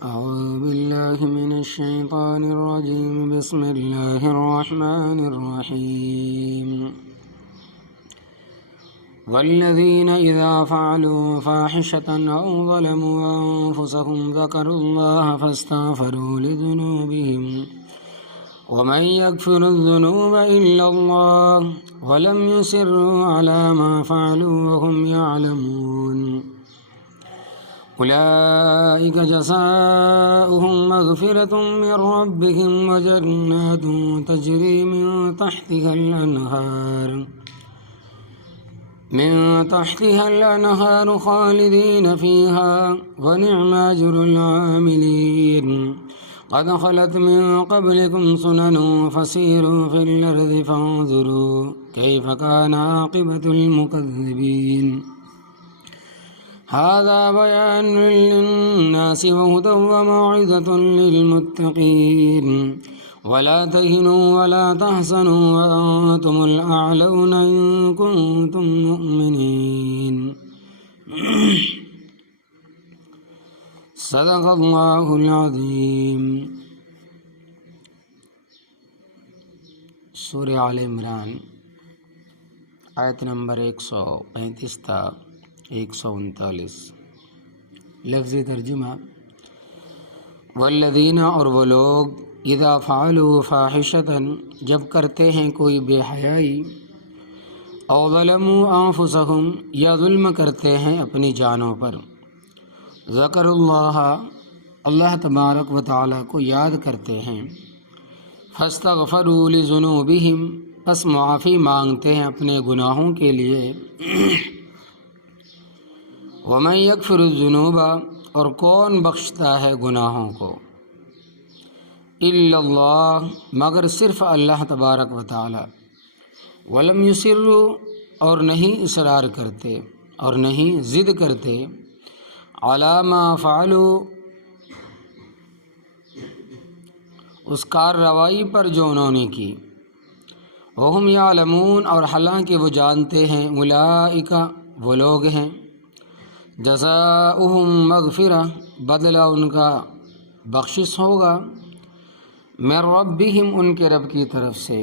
أعوذ بالله من الشيطان الرجيم بسم الله الرحمن الرحيم والذين إذا فعلوا فاحشة أو ظلموا أنفسهم ذكروا الله فاستغفروا لذنوبهم ومن يغفر الذنوب إلا الله ولم يصروا على ما فعلوا وهم يعلمون أولئك جزاؤهم مغفرة من ربهم وجنات تجري من تحتها الأنهار خالدين فيها ونعم أجر العاملين قد خلت من قبلكم سنن فسيروا في الأرض فانظروا كيف كان عاقبة المكذبين هذا بيان للناس وهدى وموعظة للمتقين ولا تهنوا ولا تحزنوا وأنتم الأعلون إن كنتم مؤمنين صدق اللہ العظیم۔ سورہ آل عمران آیت نمبر 135 تا 139۔ لفظی ترجمہ: والذین، اور وہ لوگ، اذا فعلوا فاحشۃ، جب کرتے ہیں کوئی بے حیائی، او ظلموا انفسہم، یا ظلم کرتے ہیں اپنی جانوں پر، ذکر اللہ تبارک و تعالیٰ کو یاد کرتے ہیں، فاستغفروا لذنوبہم، پس معافی مانگتے ہیں اپنے گناہوں کے لیے، ومن یغفر الذنوب، اور کون بخشتا ہے گناہوں کو، الا اللہ، مگر صرف اللہ تبارک و تعالی، ولم یصروا، اور نہیں اصرار کرتے اور نہیں ضد کرتے، علی ما فعلوا، اس کارروائی پر جو انہوں نے کی، وہم یعلمون، اور حالانکہ وہ جانتے ہیں، اولئک، وہ لوگ ہیں، جزاؤہم مغفرہ، بدلہ ان کا بخشش ہوگا، من ربہم، ان کے رب کی طرف سے،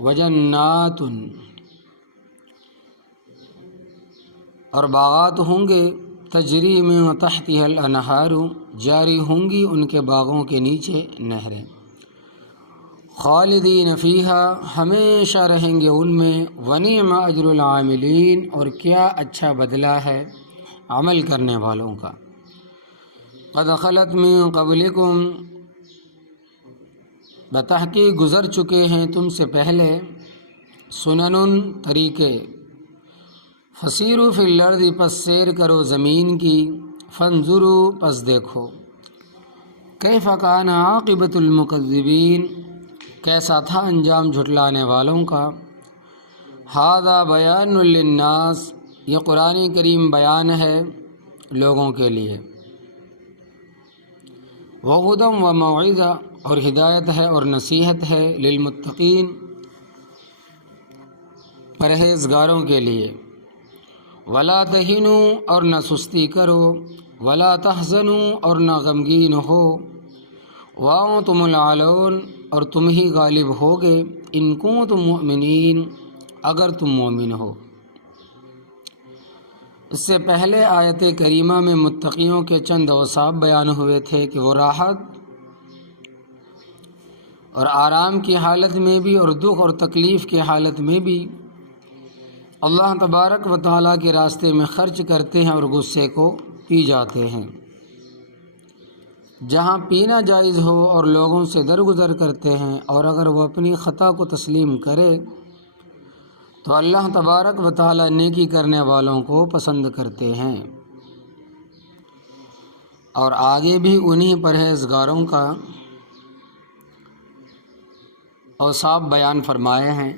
وجنات، اور باغات ہوں گے، تجری من تحتها الانہار، جاری ہوں گی ان کے باغوں کے نیچے نہریں، خالدین فیہا، ہمیشہ رہیں گے ان میں، ونعم اجر العاملین، اور کیا اچھا بدلہ ہے عمل کرنے والوں کا، قد خلت من قبلکم، بتحقیق گزر چکے ہیں تم سے پہلے، سنن، طریقے، فسیروا فی الارض، پس سیر کرو زمین کی، فانظروا، پس دیکھو، کیف کان عاقبۃ المکذبین، کیسا تھا انجام جھٹلانے والوں کا، ھذا بیان للناس، یہ قرآن کریم بیان ہے لوگوں کے لیے، وہدی و موعظہ، اور ہدایت ہے اور نصیحت ہے، للمتقین، پرہیزگاروں کے لیے، ولا تہنوا، اور نہ سستی کرو، ولا تحزنوا، اور نہ غمگین ہو، وانتم الاعلون، اور تم ہی غالب ہوگے، ان کنتم مؤمنین، اگر تم مومن ہو۔ اس سے پہلے آیت کریمہ میں متقیوں کے چند اوصاف بیان ہوئے تھے کہ وہ راحت اور آرام کی حالت میں بھی اور دکھ اور تکلیف کی حالت میں بھی اللہ تبارک و تعالیٰ کے راستے میں خرچ کرتے ہیں اور غصے کو پی جاتے ہیں، جہاں پینا جائز ہو، اور لوگوں سے درگزر کرتے ہیں، اور اگر وہ اپنی خطا کو تسلیم کرے تو اللہ تبارک و تعالیٰ نیکی کرنے والوں کو پسند کرتے ہیں، اور آگے بھی انہی پرہیزگاروں کا اوصاف بیان فرمائے ہیں۔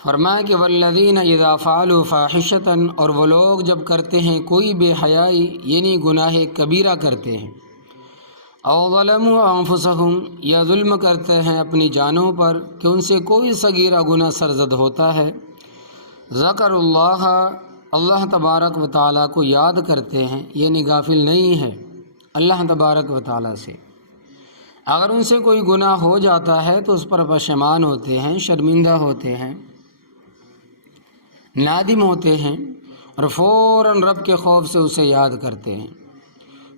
فرمایا کہ والذین اذا فعلوا فاحشۃ، اور وہ لوگ جب کرتے ہیں کوئی بے حیائی، یعنی گناہ کبیرہ کرتے ہیں، او ظلموا انفسہم، یا ظلم کرتے ہیں اپنی جانوں پر کہ ان سے کوئی صغیرہ گناہ سرزد ہوتا ہے، ذکر اللہ، اللہ تبارک و تعالیٰ کو یاد کرتے ہیں، یعنی غافل نہیں ہے اللہ تبارک و تعالیٰ سے۔ اگر ان سے کوئی گناہ ہو جاتا ہے تو اس پر پشیمان ہوتے ہیں، شرمندہ ہوتے ہیں، نادم ہوتے ہیں اور فوراً رب کے خوف سے اسے یاد کرتے ہیں۔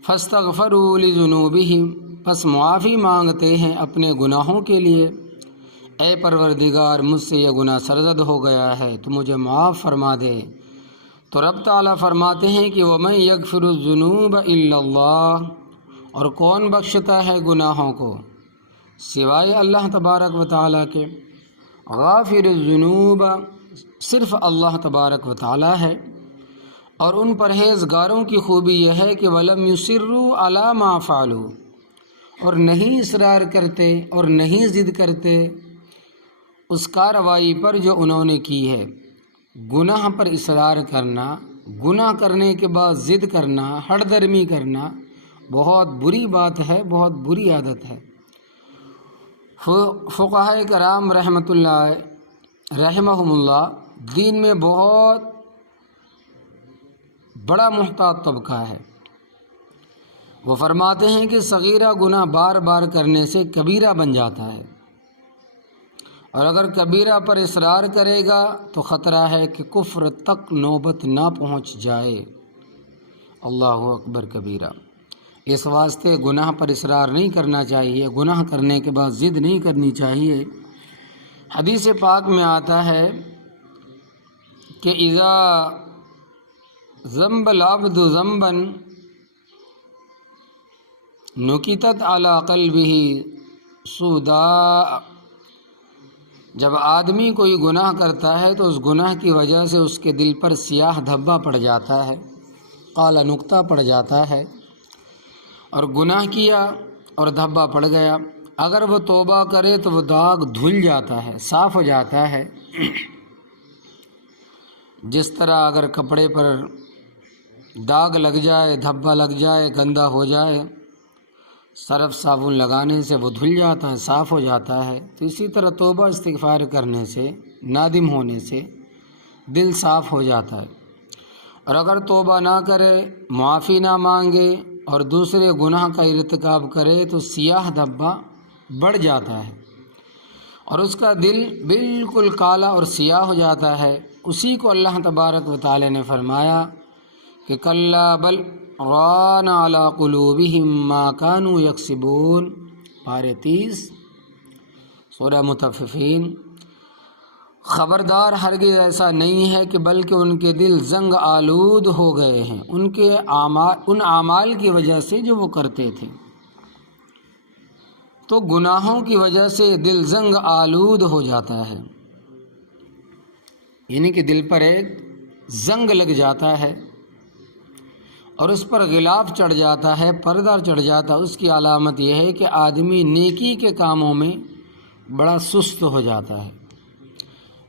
فاستغفروا لذنوبہم، پس معافی مانگتے ہیں اپنے گناہوں کے لیے، اے پروردگار مجھ سے یہ گناہ سرزد ہو گیا ہے تو مجھے معاف فرما دے۔ تو رب تعالیٰ فرماتے ہیں کہ وَمَن يَغْفِرُ الذُّنُوبَ إِلَّا اللَّهُ، اور کون بخشتا ہے گناہوں کو سوائے اللہ تبارک و تعالیٰ کے۔ غافر الذنوب، صرف اللہ تبارک و تعالیٰ ہے۔ اور ان پرہیزگاروں کی خوبی یہ ہے کہ وَلَمْ يُصِرُّوا عَلَى مَا فَعَلُوا، اور نہیں اصرار کرتے اور نہیں ضد کرتے اس کارروائی پر جو انہوں نے کی ہے۔ گناہ پر اصرار کرنا، گناہ کرنے کے بعد ضد کرنا، ہٹ درمی کرنا بہت بری بات ہے، بہت بری عادت ہے۔ فقہائے کرام رحمہم اللہ دین میں بہت بڑا محتاط طبقہ ہے۔ وہ فرماتے ہیں کہ صغیرہ گناہ بار بار کرنے سے کبیرہ بن جاتا ہے، اور اگر کبیرہ پر اصرار کرے گا تو خطرہ ہے کہ کفر تک نوبت نہ پہنچ جائے۔ اللہ اکبر کبیرہ۔ اس واسطے گناہ پر اصرار نہیں کرنا چاہیے، گناہ کرنے کے بعد ضد نہیں کرنی چاہیے۔ حدیث پاک میں آتا ہے کہ اذا ذنب العبد ذنبا نکتت علی قلبہ سوداء، جب آدمی کوئی گناہ کرتا ہے تو اس گناہ کی وجہ سے اس کے دل پر سیاہ دھبا پڑ جاتا ہے، کالا نقطہ پڑ جاتا ہے، اور گناہ کیا اور دھبا پڑ گیا۔ اگر وہ توبہ کرے تو وہ داغ دھل جاتا ہے، صاف ہو جاتا ہے۔ جس طرح اگر کپڑے پر داغ لگ جائے، دھبا لگ جائے، گندا ہو جائے، سرف صابن لگانے سے وہ دھل جاتا ہے، صاف ہو جاتا ہے، تو اسی طرح توبہ استغفار کرنے سے، نادم ہونے سے دل صاف ہو جاتا ہے۔ اور اگر توبہ نہ کرے، معافی نہ مانگے اور دوسرے گناہ کا ارتکاب کرے تو سیاہ دھبا بڑھ جاتا ہے اور اس کا دل بالکل کالا اور سیاہ ہو جاتا ہے۔ اسی کو اللہ تبارک و تعالی نے فرمایا کہ کلا بل ران علی قلوبہم ما کانوا یکسبون، پارہ 30 سورہ مطففین۔ خبردار ہرگز ایسا نہیں ہے کہ بلکہ ان کے دل زنگ آلود ہو گئے ہیں ان اعمال کی وجہ سے جو وہ کرتے تھے۔ تو گناہوں کی وجہ سے دل زنگ آلود ہو جاتا ہے، یعنی کہ دل پر ایک زنگ لگ جاتا ہے اور اس پر غلاف چڑھ جاتا ہے، پردہ چڑھ جاتا ہے۔ اس کی علامت یہ ہے کہ آدمی نیکی کے کاموں میں بڑا سست ہو جاتا ہے،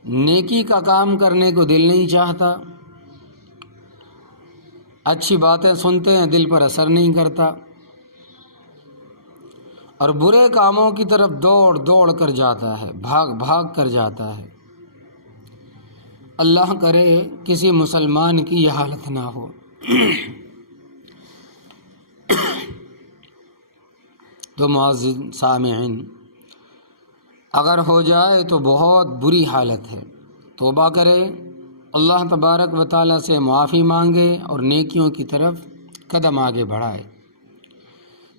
نیکی کا کام کرنے کو دل نہیں چاہتا، اچھی باتیں سنتے ہیں دل پر اثر نہیں کرتا، اور برے کاموں کی طرف دوڑ دوڑ کر جاتا ہے، بھاگ بھاگ کر جاتا ہے۔ اللہ کرے کسی مسلمان کی یہ حالت نہ ہو۔ تو معزز سامعین، اگر ہو جائے تو بہت بری حالت ہے۔ توبہ کرے، اللہ تبارک و تعالیٰ سے معافی مانگے اور نیکیوں کی طرف قدم آگے بڑھائے،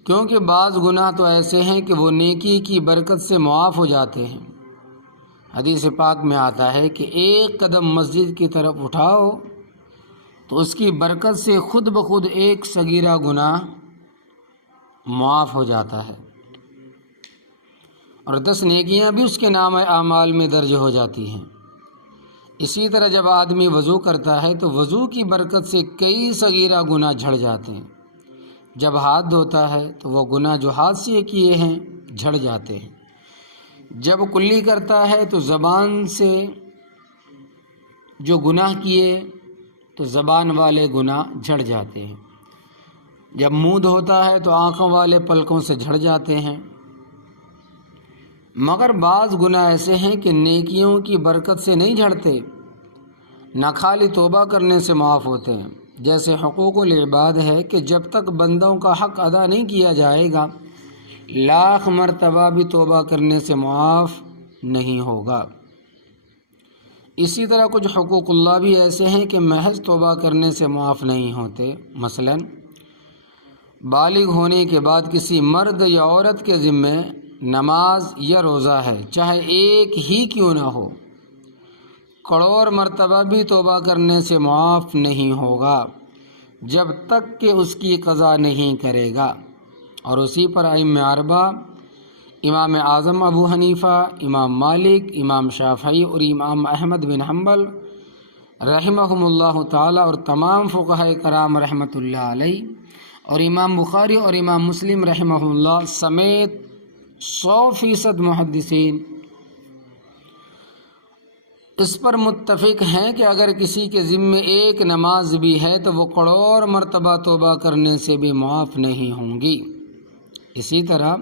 کیونکہ بعض گناہ تو ایسے ہیں کہ وہ نیکی کی برکت سے معاف ہو جاتے ہیں۔ حدیث پاک میں آتا ہے کہ ایک قدم مسجد کی طرف اٹھاؤ تو اس کی برکت سے خود بخود ایک صغیرہ گناہ معاف ہو جاتا ہے، اور 10 نیکیاں بھی اس کے نام اعمال میں درج ہو جاتی ہیں۔ اسی طرح جب آدمی وضو کرتا ہے تو وضو کی برکت سے کئی صغیرہ گناہ جھڑ جاتے ہیں۔ جب ہاتھ دھوتا ہے تو وہ گناہ جو ہاتھ سے کیے ہیں جھڑ جاتے ہیں۔ جب کلی کرتا ہے تو زبان سے جو گناہ کیے تو زبان والے گناہ جھڑ جاتے ہیں۔ جب منہ دھوتا ہے تو آنکھوں والے پلکوں سے جھڑ جاتے ہیں۔ مگر بعض گناہ ایسے ہیں کہ نیکیوں کی برکت سے نہیں جھڑتے، نہ خالی توبہ کرنے سے معاف ہوتے ہیں، جیسے حقوق العباد ہے کہ جب تک بندوں کا حق ادا نہیں کیا جائے گا لاکھ مرتبہ بھی توبہ کرنے سے معاف نہیں ہوگا۔ اسی طرح کچھ حقوق اللہ بھی ایسے ہیں کہ محض توبہ کرنے سے معاف نہیں ہوتے۔ مثلا بالغ ہونے کے بعد کسی مرد یا عورت کے ذمے نماز یا روزہ ہے، چاہے ایک ہی کیوں نہ ہو، کروڑ مرتبہ بھی توبہ کرنے سے معاف نہیں ہوگا جب تک کہ اس کی قضا نہیں کرے گا۔ اور اسی پر ائمہ اربعہ امام اعظم ابو حنیفہ، امام مالک، امام شافعی اور امام احمد بن حنبل رحمہم اللہ تعالی اور تمام فقہاء کرام رحمۃ اللہ علیہ اور امام بخاری اور امام مسلم رحمہم اللہ سمیت 100% محدثین اس پر متفق ہیں کہ اگر کسی کے ذمے ایک نماز بھی ہے تو وہ کروڑ مرتبہ توبہ کرنے سے بھی معاف نہیں ہوں گی۔ اسی طرح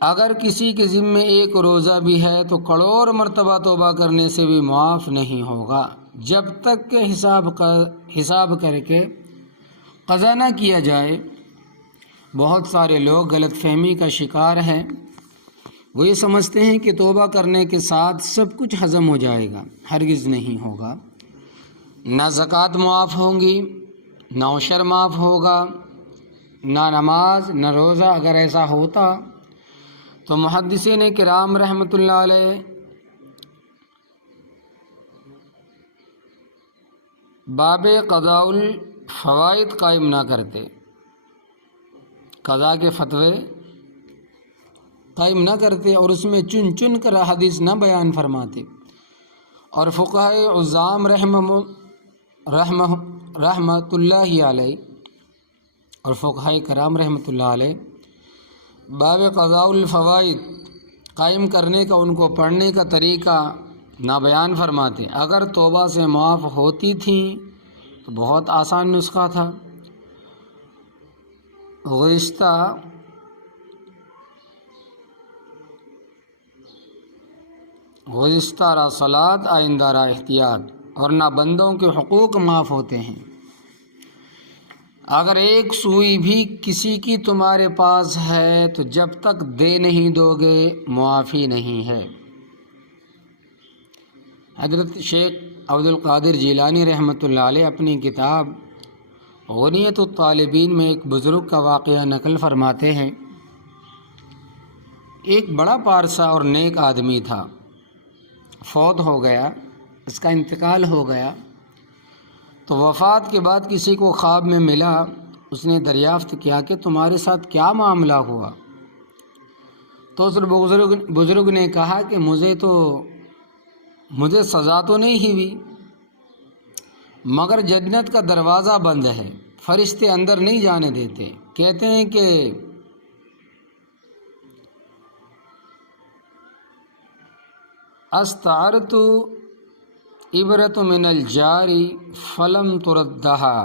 اگر کسی کے ذمے ایک روزہ بھی ہے تو کروڑ مرتبہ توبہ کرنے سے بھی معاف نہیں ہوگا جب تک کہ حساب کر کے قضا نہ کیا جائے۔ بہت سارے لوگ غلط فہمی کا شکار ہیں، وہ یہ سمجھتے ہیں کہ توبہ کرنے کے ساتھ سب کچھ ہضم ہو جائے گا، ہرگز نہیں ہوگا۔ نہ زکوٰۃ معاف ہوں گی، نہ عشر معاف ہوگا، نہ نماز، نہ روزہ۔ اگر ایسا ہوتا تو محدثین کرام رحمۃ اللہ علیہ باب قضاء الفوائد قائم نہ کرتے، قضاء کے فتوے قائم نہ کرتے اور اس میں چن چن کر حدیث نہ بیان فرماتے۔ اور فقہاء عظام رحمۃ اللہ علیہ اور فقہاء کرام رحمۃ اللہ علیہ باب قضاء الفوائد قائم کرنے کا، ان کو پڑھنے کا طریقہ نہ بیان فرماتے۔ اگر توبہ سے معاف ہوتی تھیں تو بہت آسان نسخہ تھا، گزشتہ را صلات آئندہ را احتیاط، اور نہ بندوں کے حقوق معاف ہوتے ہیں۔ اگر ایک سوئی بھی کسی کی تمہارے پاس ہے تو جب تک دے نہیں دو گے معافی نہیں ہے۔ حضرت شیخ عبد القادر جیلانی رحمۃ اللہ علیہ اپنی کتاب غنیۃ الطالبین میں ایک بزرگ کا واقعہ نقل فرماتے ہیں۔ ایک بڑا پارسا اور نیک آدمی تھا، فوت ہو گیا، اس کا انتقال ہو گیا۔ تو وفات کے بعد کسی کو خواب میں ملا، اس نے دریافت کیا کہ تمہارے ساتھ کیا معاملہ ہوا؟ تو اس بزرگ نے کہا کہ مجھے سزا تو نہیں ہوئی، مگر جنت کا دروازہ بند ہے، فرشتے اندر نہیں جانے دیتے، کہتے ہیں کہ استعرت عبرت من الجاری فلم تردہا،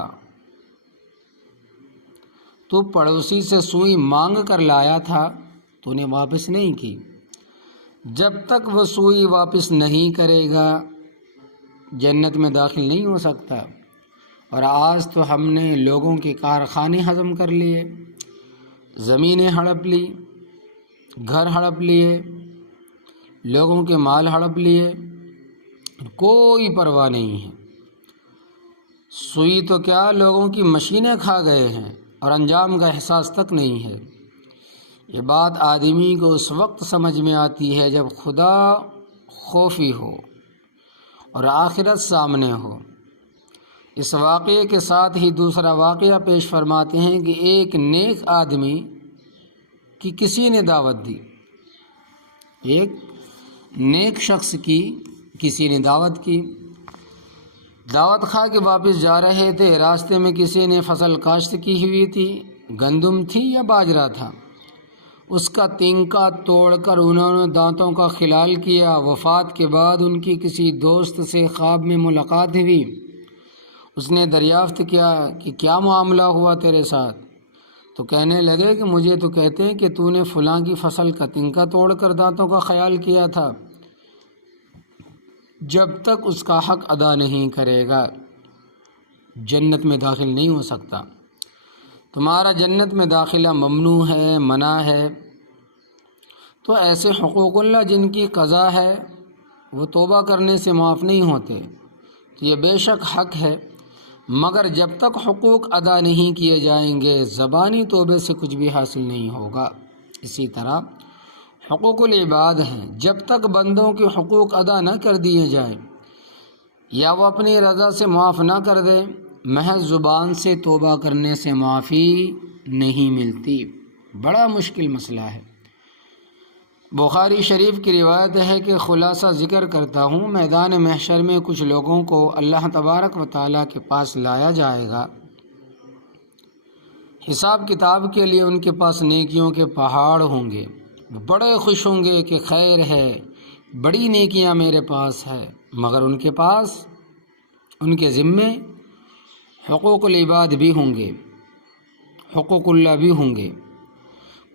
تو پڑوسی سے سوئی مانگ کر لایا تھا تو نے واپس نہیں کی، جب تک وہ سوئی واپس نہیں کرے گا جنت میں داخل نہیں ہو سکتا۔ اور آج تو ہم نے لوگوں کے کارخانے ہضم کر لیے، زمینیں ہڑپ لی، گھر ہڑپ لیے، لوگوں کے مال ہڑپ لیے، کوئی پرواہ نہیں ہے۔ سوئی تو کیا لوگوں کی مشینیں کھا گئے ہیں اور انجام کا احساس تک نہیں ہے۔ یہ بات آدمی کو اس وقت سمجھ میں آتی ہے جب خدا خوفی ہو اور آخرت سامنے ہو۔ اس واقعے کے ساتھ ہی دوسرا واقعہ پیش فرماتے ہیں کہ ایک نیک آدمی کی کسی نے دعوت دی، ایک نیک شخص کی کسی نے دعوت کی، دعوت کھا کے واپس جا رہے تھے، راستے میں کسی نے فصل کاشت کی ہوئی تھی، گندم تھی یا باجرہ تھا، اس کا تنکا توڑ کر انہوں نے دانتوں کا خلال کیا۔ وفات کے بعد ان کی کسی دوست سے خواب میں ملاقات ہوئی، اس نے دریافت کیا کہ کیا معاملہ ہوا تیرے ساتھ؟ تو کہنے لگے کہ مجھے تو کہتے ہیں کہ تو نے فلاں کی فصل کا تنکا توڑ کر دانتوں کا خیال کیا تھا۔ جب تک اس کا حق ادا نہیں کرے گا جنت میں داخل نہیں ہو سکتا۔ تمہارا جنت میں داخلہ ممنوع ہے، منع ہے، تو ایسے حقوق اللہ جن کی قضا ہے وہ توبہ کرنے سے معاف نہیں ہوتے، تو یہ بے شک حق ہے، مگر جب تک حقوق ادا نہیں کیے جائیں گے زبانی توبے سے کچھ بھی حاصل نہیں ہوگا۔ اسی طرح حقوق العباد ہیں، جب تک بندوں کے حقوق ادا نہ کر دیے جائیں یا وہ اپنی رضا سے معاف نہ کر دے، محض زبان سے توبہ کرنے سے معافی نہیں ملتی۔ بڑا مشکل مسئلہ ہے۔ بخاری شریف کی روایت ہے کہ خلاصہ ذکر کرتا ہوں، میدان محشر میں کچھ لوگوں کو اللہ تبارک و تعالیٰ کے پاس لایا جائے گا، حساب کتاب کے لیے ان کے پاس نیکیوں کے پہاڑ ہوں گے، وہ بڑے خوش ہوں گے کہ خیر ہے، بڑی نیکیاں میرے پاس ہے، مگر ان کے پاس ان کے ذمے حقوق العباد بھی ہوں گے، حقوق اللہ بھی ہوں گے۔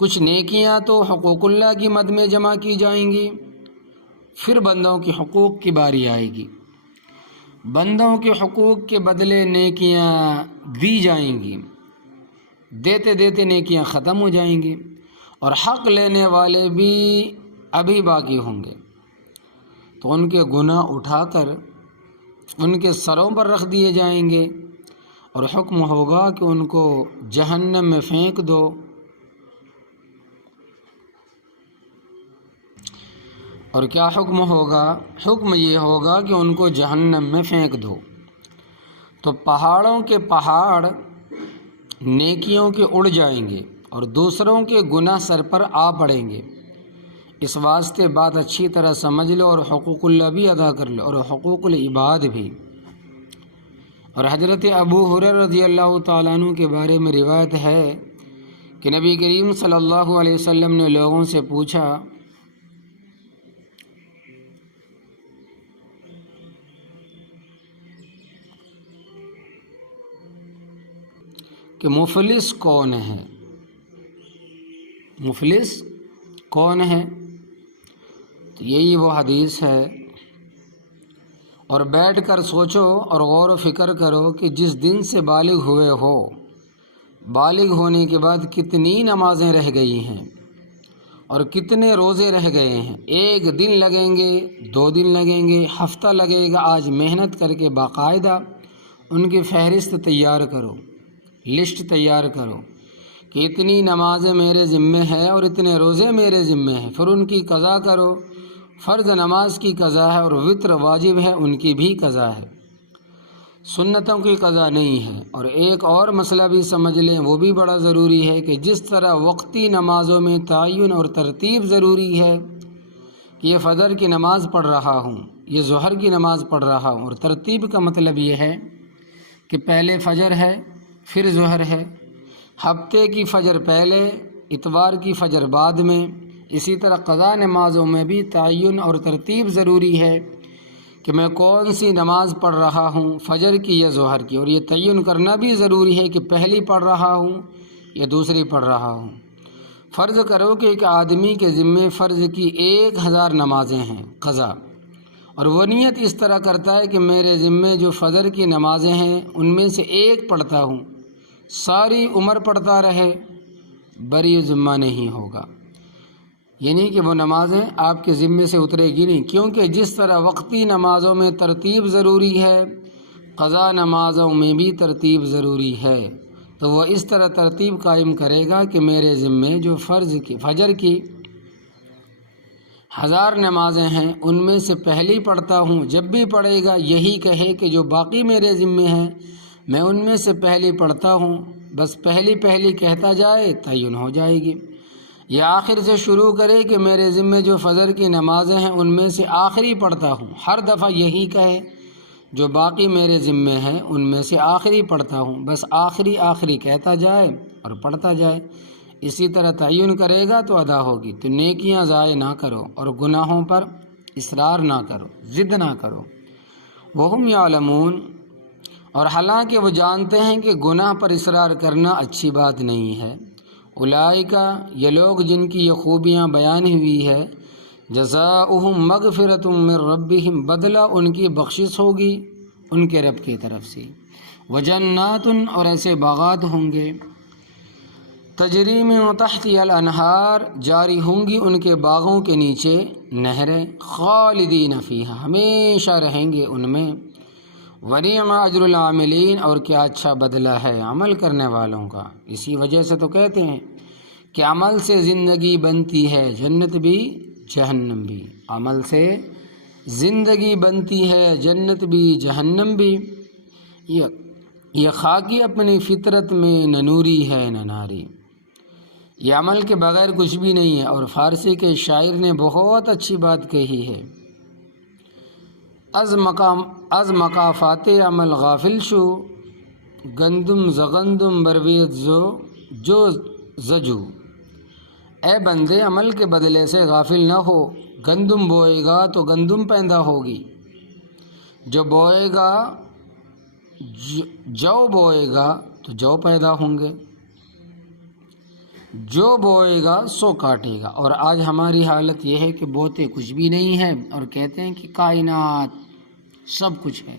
کچھ نیکیاں تو حقوق اللہ کی مد میں جمع کی جائیں گی، پھر بندوں کے حقوق کی باری آئے گی، بندوں کے حقوق کے بدلے نیکیاں دی جائیں گی، دیتے دیتے نیکیاں ختم ہو جائیں گی، اور حق لینے والے بھی ابھی باقی ہوں گے، تو ان کے گناہ اٹھا کر ان کے سروں پر رکھ دیے جائیں گے، اور حکم ہوگا کہ ان کو جہنم میں پھینک دو۔ اور کیا حکم ہوگا؟ حکم یہ ہوگا کہ ان کو جہنم میں پھینک دو، تو پہاڑوں کے پہاڑ نیکیوں کے اڑ جائیں گے اور دوسروں کے گناہ سر پر آ پڑیں گے۔ اس واسطے بات اچھی طرح سمجھ لو اور حقوق اللہ بھی ادا کر لو اور حقوق العباد بھی۔ اور حضرت ابو ہریرہ رضی اللہ تعالیٰ عنہ کے بارے میں روایت ہے کہ نبی کریم صلی اللہ علیہ وسلم نے لوگوں سے پوچھا کہ مفلس کون ہے؟ مفلس کون ہے؟ تو یہی وہ حدیث ہے، اور بیٹھ کر سوچو اور غور و فکر کرو کہ جس دن سے بالغ ہوئے ہو، بالغ ہونے کے بعد کتنی نمازیں رہ گئی ہیں اور کتنے روزے رہ گئے ہیں۔ ایک دن لگیں گے، 2 دن لگیں گے، ہفتہ لگے گا۔ آج محنت کر کے باقاعدہ ان کی فہرست تیار کرو، لسٹ تیار کرو کہ اتنی نمازیں میرے ذمے ہیں اور اتنے روزے میرے ذمے ہیں، پھر ان کی قضا کرو۔ فرض نماز کی قضا ہے اور وتر واجب ہے، ان کی بھی قضا ہے، سنتوں کی قضا نہیں ہے۔ اور ایک اور مسئلہ بھی سمجھ لیں، وہ بھی بڑا ضروری ہے کہ جس طرح وقتی نمازوں میں تعین اور ترتیب ضروری ہے کہ یہ فجر کی نماز پڑھ رہا ہوں، یہ ظہر کی نماز پڑھ رہا ہوں، اور ترتیب کا مطلب یہ ہے کہ پہلے فجر ہے پھر ظہر ہے، ہفتے کی فجر پہلے، اتوار کی فجر بعد میں۔ اسی طرح قضا نمازوں میں بھی تعین اور ترتیب ضروری ہے کہ میں کون سی نماز پڑھ رہا ہوں، فجر کی یا ظہر کی، اور یہ تعین کرنا بھی ضروری ہے کہ پہلی پڑھ رہا ہوں یا دوسری پڑھ رہا ہوں۔ فرض کرو کہ ایک آدمی کے ذمے فرض کی 1000 نمازیں ہیں قضا، اور وہ نیت اس طرح کرتا ہے کہ میرے ذمے جو فجر کی نمازیں ہیں ان میں سے ایک پڑھتا ہوں، ساری عمر پڑھتا رہے، بری ذمہ نہیں ہوگا، یعنی کہ وہ نمازیں آپ کے ذمے سے اترے گی نہیں، کیونکہ جس طرح وقتی نمازوں میں ترتیب ضروری ہے، قضا نمازوں میں بھی ترتیب ضروری ہے، تو وہ اس طرح ترتیب قائم کرے گا کہ میرے ذمے جو فرض کی فجر کی 1000 نمازیں ہیں ان میں سے پہلی پڑھتا ہوں، جب بھی پڑھے گا یہی کہے کہ جو باقی میرے ذمے ہیں میں ان میں سے پہلی پڑھتا ہوں، بس پہلی کہتا جائے تعین ہو جائے گی، یا آخر سے شروع کرے کہ میرے ذمے جو فجر کی نمازیں ہیں ان میں سے آخری پڑھتا ہوں، ہر دفعہ یہی کہے جو باقی میرے ذمے ہیں ان میں سے آخری پڑھتا ہوں، بس آخری کہتا جائے اور پڑھتا جائے، اسی طرح تعین کرے گا تو ادا ہوگی۔ تو نیکیاں ضائع نہ کرو اور گناہوں پر اصرار نہ کرو، ضد نہ کرو۔ وہم یعلمون، اور حالانکہ وہ جانتے ہیں کہ گناہ پر اصرار کرنا اچھی بات نہیں ہے۔ اولئک، یہ لوگ جن کی یہ خوبیاں بیان ہوئی ہے، جزاؤہم مغفرۃ من ربہم، بدلہ ان کی بخشش ہوگی ان کے رب کی طرف سے، وجنات، اور ایسے باغات ہوں گے، تجری من تحتها الانہار، جاری ہوں گی ان کے باغوں کے نیچے نہریں، خالدین فیہا، ہمیشہ رہیں گے ان میں، ونعم اجر العاملین، اور کیا اچھا بدلہ ہے عمل کرنے والوں کا۔ اسی وجہ سے تو کہتے ہیں کہ عمل سے زندگی بنتی ہے، جنت بھی جہنم بھی، عمل سے زندگی بنتی ہے، جنت بھی جہنم بھی۔ یہ خاکی اپنی فطرت میں نہ نوری ہے نہ ناری، یہ عمل کے بغیر کچھ بھی نہیں ہے۔ اور فارسی کے شاعر نے بہت اچھی بات کہی ہے، از مقافات عمل غافل شو، گندم زغندم برویت جو زجو۔ اے بندے، عمل کے بدلے سے غافل نہ ہو، گندم بوئے گا تو گندم پیدا ہوگی، جو بوئے گا جو بوئے گا تو جو پیدا ہوں گے، جو بوئے گا سو کاٹے گا۔ اور آج ہماری حالت یہ ہے کہ بوتے کچھ بھی نہیں ہے اور کہتے ہیں کہ کائنات سب کچھ ہے۔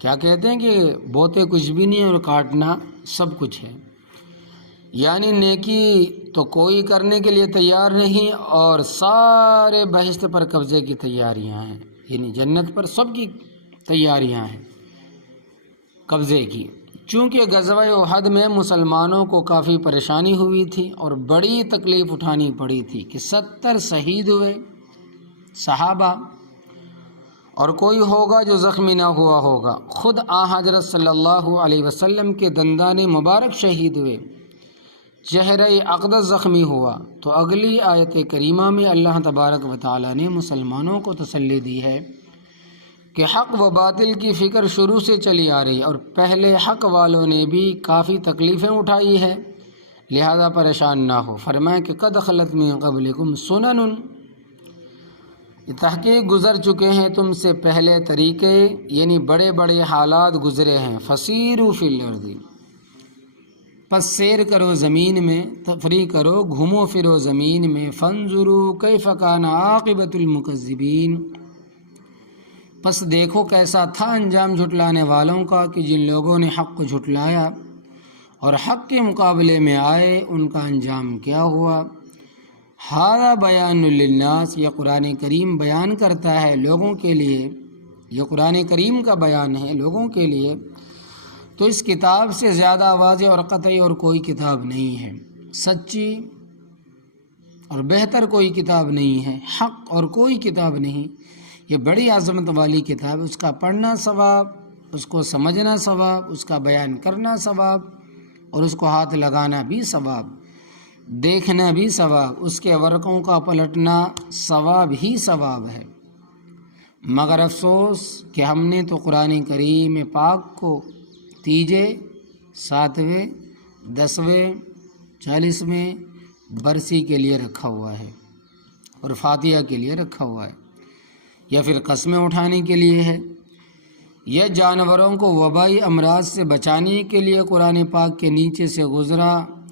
کیا کہتے ہیں کہ بوتے کچھ بھی نہیں اور کاٹنا سب کچھ ہے، یعنی نیکی تو کوئی کرنے کے لیے تیار نہیں، اور سارے بہشت پر قبضے کی تیاریاں ہیں، یعنی جنت پر سب کی تیاریاں ہیں قبضے کی۔ چونکہ غزوہ احد میں مسلمانوں کو کافی پریشانی ہوئی تھی اور بڑی تکلیف اٹھانی پڑی تھی کہ 70 شہید ہوئے صحابہ، اور کوئی ہوگا جو زخمی نہ ہوا ہوگا۔ خود حضرت صلی اللہ علیہ وسلم کے دندان مبارک شہید ہوئے، چہرہ اقدس زخمی ہوا۔ تو اگلی آیت کریمہ میں اللہ تبارک و تعالی نے مسلمانوں کو تسلی دی ہے کہ حق و باطل کی فکر شروع سے چلی آ رہی، اور پہلے حق والوں نے بھی کافی تکلیفیں اٹھائی ہے، لہذا پریشان نہ ہو۔ فرمایا کہ قد خلت من قبلکم سنن، تحقیق گزر چکے ہیں تم سے پہلے طریقے، یعنی بڑے بڑے حالات گزرے ہیں۔ فسیروا فی الارض، پس سیر کرو زمین میں، تفریح کرو، گھومو پھرو زمین میں، فانظروا کیف کان عاقبۃ المکذبین، پس دیکھو کیسا تھا انجام جھٹلانے والوں کا، کہ جن لوگوں نے حق کو جھٹلایا اور حق کے مقابلے میں آئے ان کا انجام کیا ہوا۔ ھذا بیان للناس، یہ قرآن کریم بیان کرتا ہے لوگوں کے لیے، یہ قرآن کریم کا بیان ہے لوگوں کے لیے۔ تو اس کتاب سے زیادہ واضح اور قطعی اور کوئی کتاب نہیں ہے، سچی اور بہتر کوئی کتاب نہیں ہے، حق اور کوئی کتاب نہیں۔ یہ بڑی عظمت والی کتاب، اس کا پڑھنا ثواب، اس کو سمجھنا ثواب، اس کا بیان کرنا ثواب، اور اس کو ہاتھ لگانا بھی ثواب، دیکھنا بھی ثواب، اس کے ورقوں کا پلٹنا ثواب ہی ثواب ہے۔ مگر افسوس کہ ہم نے تو قرآن کریم پاک کو تیجے، 7ویں، 10ویں، 40ویں برسی کے لیے رکھا ہوا ہے، اور فاتحہ کے لیے رکھا ہوا ہے، یا پھر قسمیں اٹھانے کے لیے ہے، یا جانوروں کو وبائی امراض سے بچانے کے لیے قرآن پاک کے نیچے سے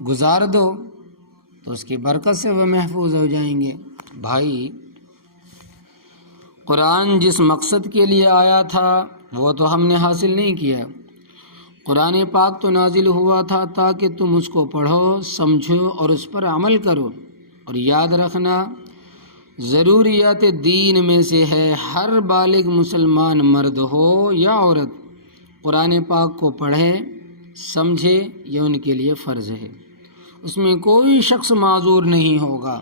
گزار دو تو اس کی برکت سے وہ محفوظ ہو جائیں گے۔ بھائی، قرآن جس مقصد کے لیے آیا تھا وہ تو ہم نے حاصل نہیں کیا۔ قرآن پاک تو نازل ہوا تھا تاکہ تم اس کو پڑھو، سمجھو اور اس پر عمل کرو۔ اور یاد رکھنا، ضروریات دین میں سے ہے ہر بالغ مسلمان مرد ہو یا عورت قرآن پاک کو پڑھے، سمجھے، یہ ان کے لیے فرض ہے، اس میں کوئی شخص معذور نہیں ہوگا۔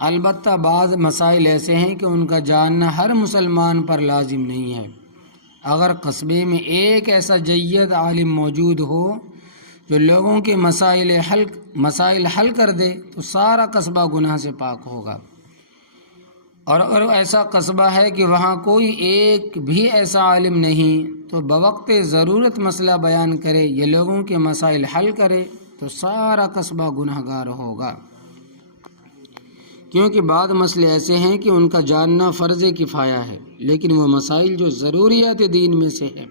البتہ بعض مسائل ایسے ہیں کہ ان کا جاننا ہر مسلمان پر لازم نہیں ہے۔ اگر قصبے میں ایک ایسا جید عالم موجود ہو جو لوگوں کے مسائل حل کر دے تو سارا قصبہ گناہ سے پاک ہوگا، اور اگر ایسا قصبہ ہے کہ وہاں کوئی ایک بھی ایسا عالم نہیں تو بوقت ضرورت مسئلہ بیان کرے یا لوگوں کے مسائل حل کرے تو سارا قصبہ گناہ گار ہوگا، کیونکہ بعض مسئلے ایسے ہیں کہ ان کا جاننا فرض کفایہ ہے، لیکن وہ مسائل جو ضروریات دین میں سے ہے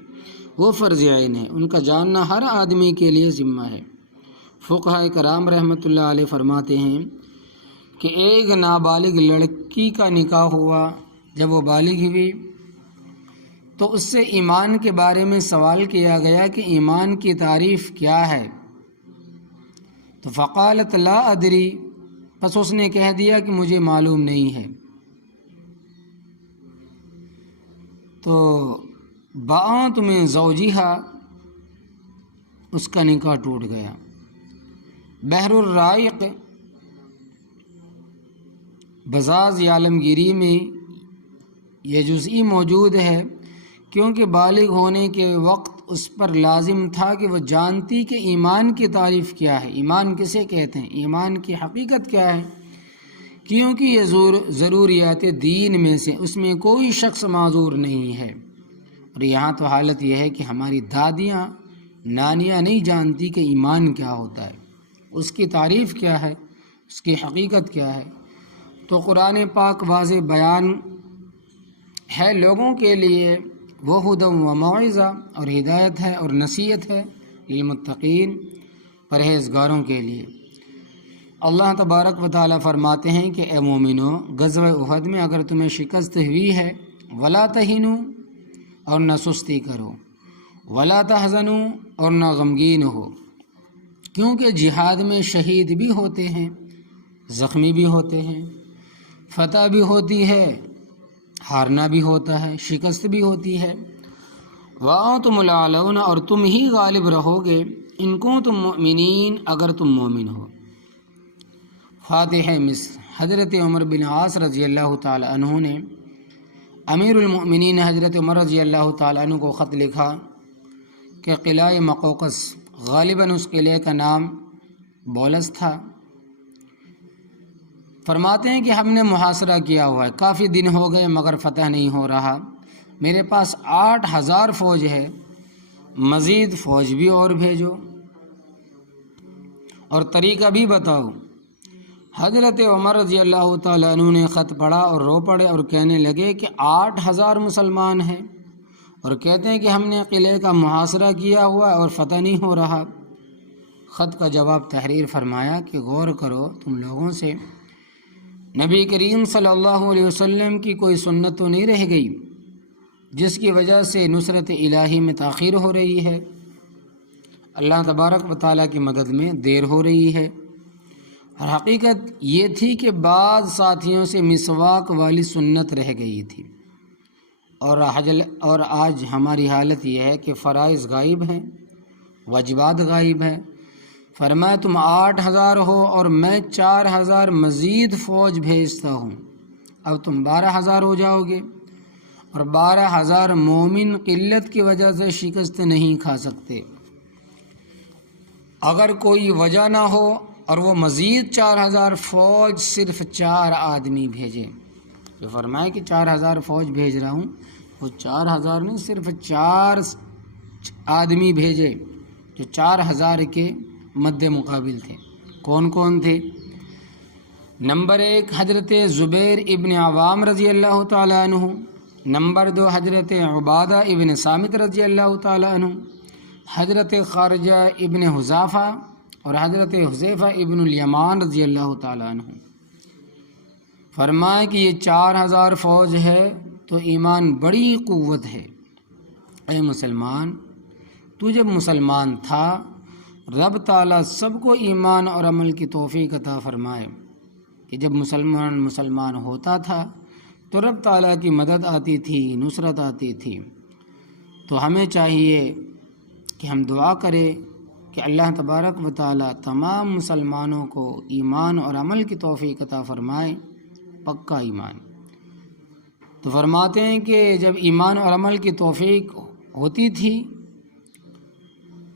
وہ فرض عین ہے، ان کا جاننا ہر آدمی کے لیے ذمہ ہے۔ فقہاء کرام رحمۃ اللہ علیہ فرماتے ہیں کہ ایک نابالغ لڑکی کا نکاح ہوا، جب وہ بالغ ہوئی تو اس سے ایمان کے بارے میں سوال کیا گیا کہ ایمان کی تعریف کیا ہے، تو فقالت لا ادری، پس اس نے کہہ دیا کہ مجھے معلوم نہیں ہے، تو باءت من زوجہا، اس کا نکاح ٹوٹ گیا۔ بحر الرائق بزاز عالمگیری میں یہ جزئی موجود ہے، کیونکہ بالغ ہونے کے وقت اس پر لازم تھا کہ وہ جانتی کہ ایمان کی تعریف کیا ہے، ایمان کسے کہتے ہیں، ایمان کی حقیقت کیا ہے، کیونکہ یہ ضروریات دین میں سے اس میں کوئی شخص معذور نہیں ہے۔ اور یہاں تو حالت یہ ہے کہ ہماری دادیاں نانیاں نہیں جانتی کہ ایمان کیا ہوتا ہے، اس کی تعریف کیا ہے، اس کی حقیقت کیا ہے۔ تو قرآن پاک واضح بیان ہے لوگوں کے لیے، وہ ہدی و موعظہ، اور ہدایت ہے اور نصیحت ہے للمتقین، پرہیزگاروں کے لیے۔ اللہ تبارک و تعالیٰ فرماتے ہیں کہ اے مومنو، غزوہ احد میں اگر تمہیں شکست ہوئی ہے، ولا تہنوا، اور نہ سستی کرو، ولا تحزنوا، اور نہ غمگین ہو، کیونکہ جہاد میں شہید بھی ہوتے ہیں، زخمی بھی ہوتے ہیں، فتح بھی ہوتی ہے، ہارنا بھی ہوتا ہے، شکست بھی ہوتی ہے۔ وَأَنْتُمُ الْأَعْلَوْنَ، اور تم ہی غالب رہو گے، إِن كُنتُم مُؤْمِنِينَ، اگر تم مومن ہو۔ فاتح مصر حضرت عمر بن عاص رضی اللہ تعالی عنہ نے امیر المؤمنین حضرت عمر رضی اللہ تعالی عنہ کو خط لکھا کہ قلعہ مقوقس، غالباً اس قلعے کا نام بولس تھا، فرماتے ہیں کہ ہم نے محاصرہ کیا ہوا ہے، کافی دن ہو گئے مگر فتح نہیں ہو رہا، میرے پاس 8000 فوج ہے، مزید فوج بھی اور بھیجو اور طریقہ بھی بتاؤ۔ حضرت عمر رضی اللہ تعالیٰ عنہ نے خط پڑھا اور رو پڑے اور کہنے لگے کہ 8000 مسلمان ہیں اور کہتے ہیں کہ ہم نے قلعے کا محاصرہ کیا ہوا اور فتح نہیں ہو رہا۔ خط کا جواب تحریر فرمایا کہ غور کرو، تم لوگوں سے نبی کریم صلی اللہ علیہ وسلم کی کوئی سنت تو نہیں رہ گئی جس کی وجہ سے نصرت الہی میں تاخیر ہو رہی ہے، اللہ تبارک و تعالیٰ کی مدد میں دیر ہو رہی ہے۔ اور حقیقت یہ تھی کہ بعض ساتھیوں سے مسواک والی سنت رہ گئی تھی، اور آج ہماری حالت یہ ہے کہ فرائض غائب ہیں، واجبات غائب ہیں۔ فرمایا تم 8000 ہو اور میں 4000 مزید فوج بھیجتا ہوں، اب تم 12000 ہو جاؤ گے، اور 12000 مومن قلت کی وجہ سے شکست نہیں کھا سکتے۔ اگر کوئی وجہ نہ ہو اور وہ مزید 4000 فوج صرف 4 آدمی بھیجے، جو فرمائے کہ 4000 فوج بھیج رہا ہوں، وہ 4000 نہیں، صرف 4 آدمی بھیجے جو 4000 کے مد مقابل تھے۔ کون کون تھے؟ نمبر 1 حضرت زبیر ابن عوام رضی اللہ تعالی عنہ، نمبر 2 حضرت عبادہ ابن صامت رضی اللہ تعالی عنہ، حضرت خارجہ ابن حذافہ اور حضرت حذیفہ ابن الیمان رضی اللہ تعالی عنہ۔ فرمائے کہ یہ 4000 فوج ہے تو ایمان بڑی قوت ہے۔ اے مسلمان، تو جب مسلمان تھا، رب تعالیٰ سب کو ایمان اور عمل کی توفیق عطا فرمائے کہ جب مسلمان ہوتا تھا تو رب تعالیٰ کی مدد آتی تھی، نصرت آتی تھی۔ تو ہمیں چاہیے کہ ہم دعا کریں کہ اللہ تبارک و تعالیٰ تمام مسلمانوں کو ایمان اور عمل کی توفیق عطا فرمائے، پکا ایمان۔ تو فرماتے ہیں کہ جب ایمان اور عمل کی توفیق ہوتی تھی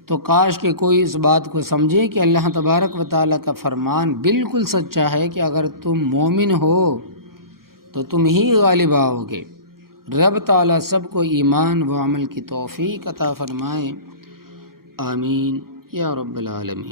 تو کاش کہ کوئی اس بات کو سمجھے کہ اللہ تبارک و تعالیٰ کا فرمان بالکل سچا ہے کہ اگر تم مومن ہو تو تم ہی غالب آؤ گے۔ رب تعالیٰ سب کو ایمان و عمل کی توفیق عطا فرمائے، آمین یا رب العالمین۔